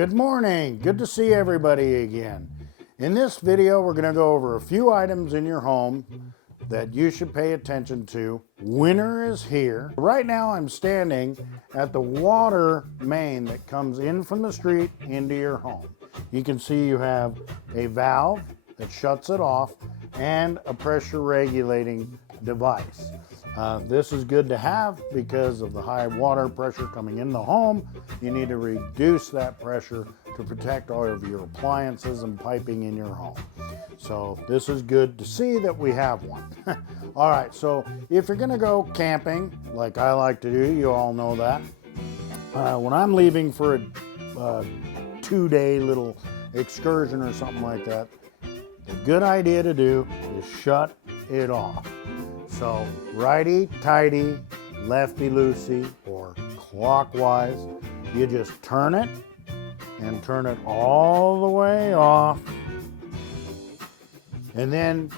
Good morning. Good to see everybody again. In this video, we're going to go over a few items in your home that you should pay attention to. Winter is here. Right now, I'm standing at the water main that comes in from the street into your home. You can see you have a valve that shuts it off and a pressure regulating device. This is good to have because of the high water pressure coming in the home. You need to reduce that pressure to protect all of your appliances and piping in your home. So this is good to see that we have one. All right, so if you're gonna go camping, like I like to do, you all know that. When I'm leaving for a 2-day little excursion or something like that, the good idea to do is shut it off. So righty-tighty, lefty-loosey, or clockwise, you just turn it and turn it all the way off. And then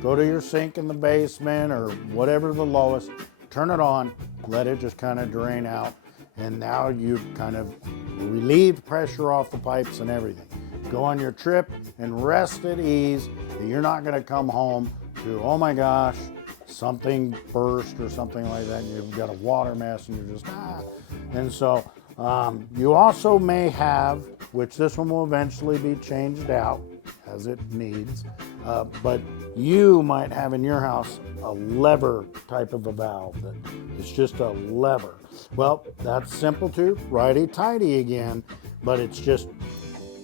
go to your sink in the basement or whatever the lowest, turn it on, let it just kind of drain out. And now you've kind of relieved pressure off the pipes and everything. Go on your trip and rest at ease. You're not going to come home to, oh my gosh, something burst or something like that. You've got a water mess and you're just, And so you also may have, which this one will eventually be changed out as it needs, but you might have in your house a lever type of a valve that it's just a lever. Well, that's simple too, righty-tighty again, but it's just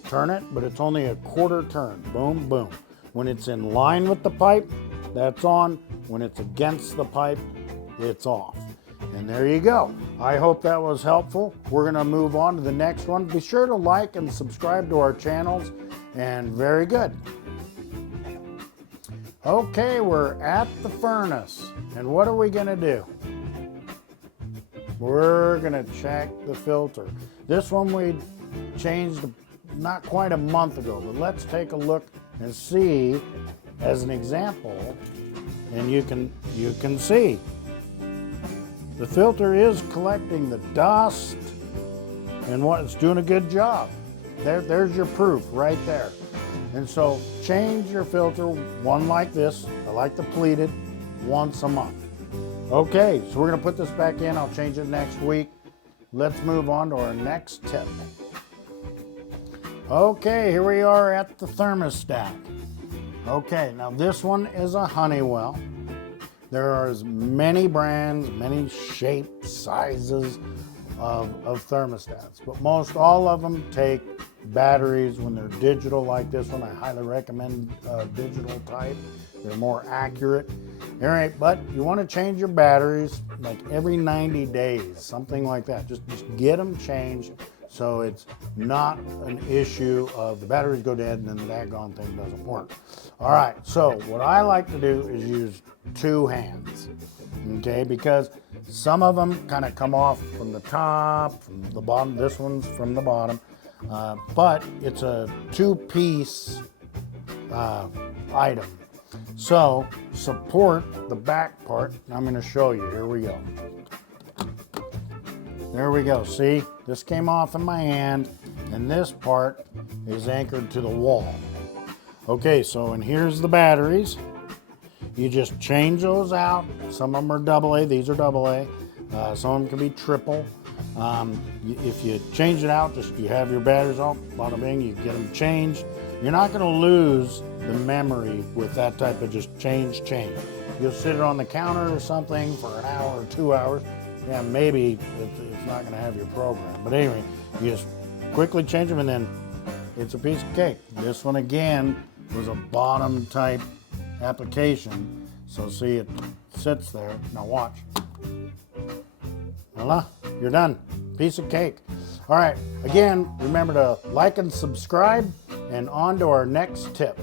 turn it, but it's only a quarter turn, boom, boom. When it's in line with the pipe, that's on. When it's against the pipe, it's off. And there you go. I hope that was helpful. We're gonna move on to the next one. Be sure to like and subscribe to our channels, and very good. Okay, we're at the furnace, and what are we gonna do? We're gonna check the filter. This one we changed not quite a month ago, but let's take a look and see as an example, and you can see the filter is collecting the dust and what it's doing a good job. There's your proof right there. And so change your filter, one like this, I like the pleated, once a month. Okay, so we're gonna put this back in. I'll change it next week. Let's move on to our next tip. Okay, here we are at the thermostat. Okay, now this one is a Honeywell. There are as many brands, many shapes, sizes of thermostats, but most all of them take batteries when they're digital like this one. I highly recommend digital type. They're more accurate. All right, but you want to change your batteries like every 90 days, something like that. Just get them changed so it's not an issue of the batteries go dead and then the daggone thing doesn't work. All right, so what I like to do is use two hands, okay, because some of them kind of come off from the top, from the bottom. This one's from the bottom, but it's a two-piece item. So support the back part. I'm going to show you. Here we go. There we go. See, this came off in my hand, and this part is anchored to the wall. Okay, so and here's the batteries. You just change those out. Some of them are AA. These are AA. Some of them can be triple. If you change it out, just you have your batteries off, bada bing, you get them changed. You're not going to lose the memory with that type of just change. You'll sit it on the counter or something for an hour or 2 hours. Yeah, maybe it's not going to have your program. But anyway, you just quickly change them and then it's a piece of cake. This one again was a bottom type application. So see, it sits there. Now watch. Voila, you're done. Piece of cake. All right, again, remember to like and subscribe, and on to our next tip.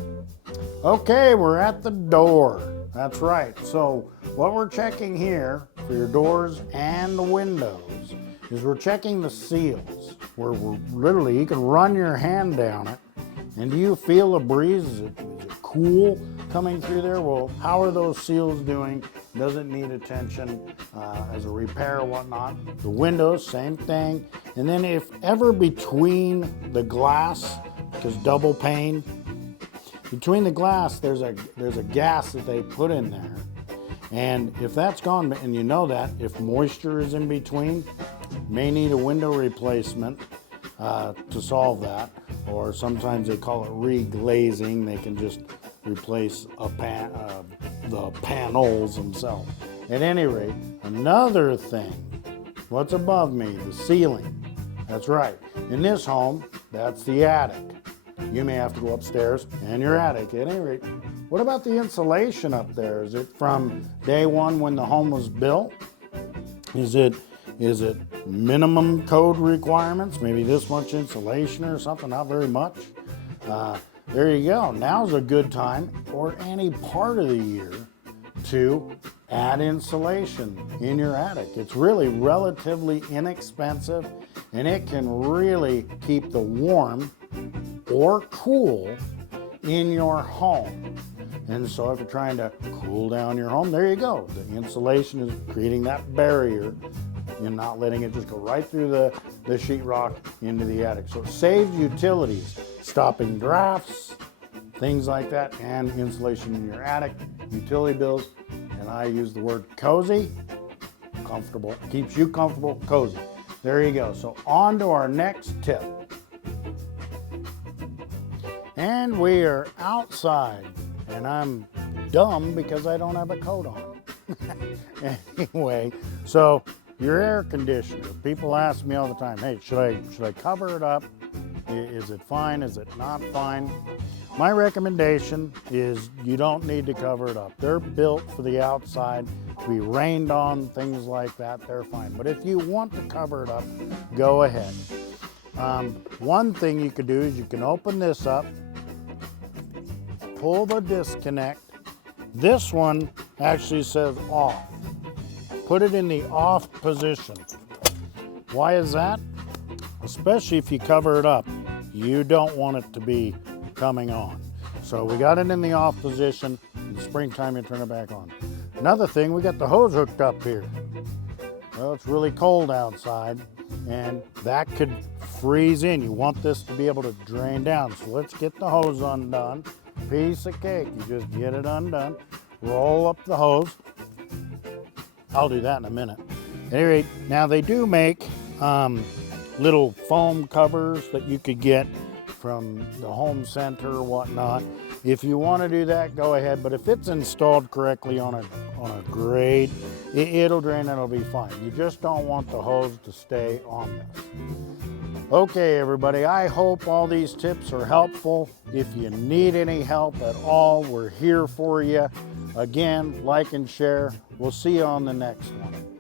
Okay, we're at the door. That's right. So what we're checking here for your doors and the windows is we're checking the seals, where we're literally, you can run your hand down it, and do you feel a breeze? Is it cool coming through there? Well, how are those seals doing? Does it need attention as a repair or whatnot? The windows, same thing. And then if ever between the glass, because double pane, between the glass there's a gas that they put in there. And if that's gone, and you know that, if moisture is in between, may need a window replacement to solve that. Or sometimes they call it reglazing. They can just replace the panels themselves. At any rate, another thing, what's above me? The ceiling. That's right. In this home, that's the attic. You may have to go upstairs and your attic. At any rate, what about the insulation up there? Is it from day one when the home was built? Is it minimum code requirements? Maybe this much insulation or something, not very much. There you go. Now's a good time, or any part of the year, to add insulation in your attic. It's really relatively inexpensive, and it can really keep the warm or cool in your home. And so if you're trying to cool down your home, there you go. The insulation is creating that barrier and not letting it just go right through the sheetrock into the attic. So it saves utilities, stopping drafts, things like that, and insulation in your attic, utility bills. And I use the word cozy, comfortable, keeps you comfortable, cozy. There you go. So on to our next tip. And we are outside, and I'm dumb because I don't have a coat on. Anyway, so your air conditioner. People ask me all the time, hey, should I cover it up? Is it fine? Is it not fine? My recommendation is you don't need to cover it up. They're built for the outside, to be rained on, things like that, they're fine. But if you want to cover it up, go ahead. One thing you could do is you can open this up, pull the disconnect. This one actually says off. Put it in the off position. Why is that? Especially if you cover it up, you don't want it to be coming on. So we got it in the off position. In the springtime, you turn it back on. Another thing, we got the hose hooked up here. Well, it's really cold outside, and that could freeze in. You want this to be able to drain down. So let's get the hose undone. Piece of cake. You just get it undone, roll up the hose. I'll do that in a minute. At any rate, now they do make little foam covers that you could get from the home center or whatnot. If you want to do that, go ahead. But if it's installed correctly on a grade, it'll drain and it'll be fine. You just don't want the hose to stay on this. Okay, everybody, I hope all these tips are helpful. If you need any help at all, we're here for you. Again, like and share. We'll see you on the next one.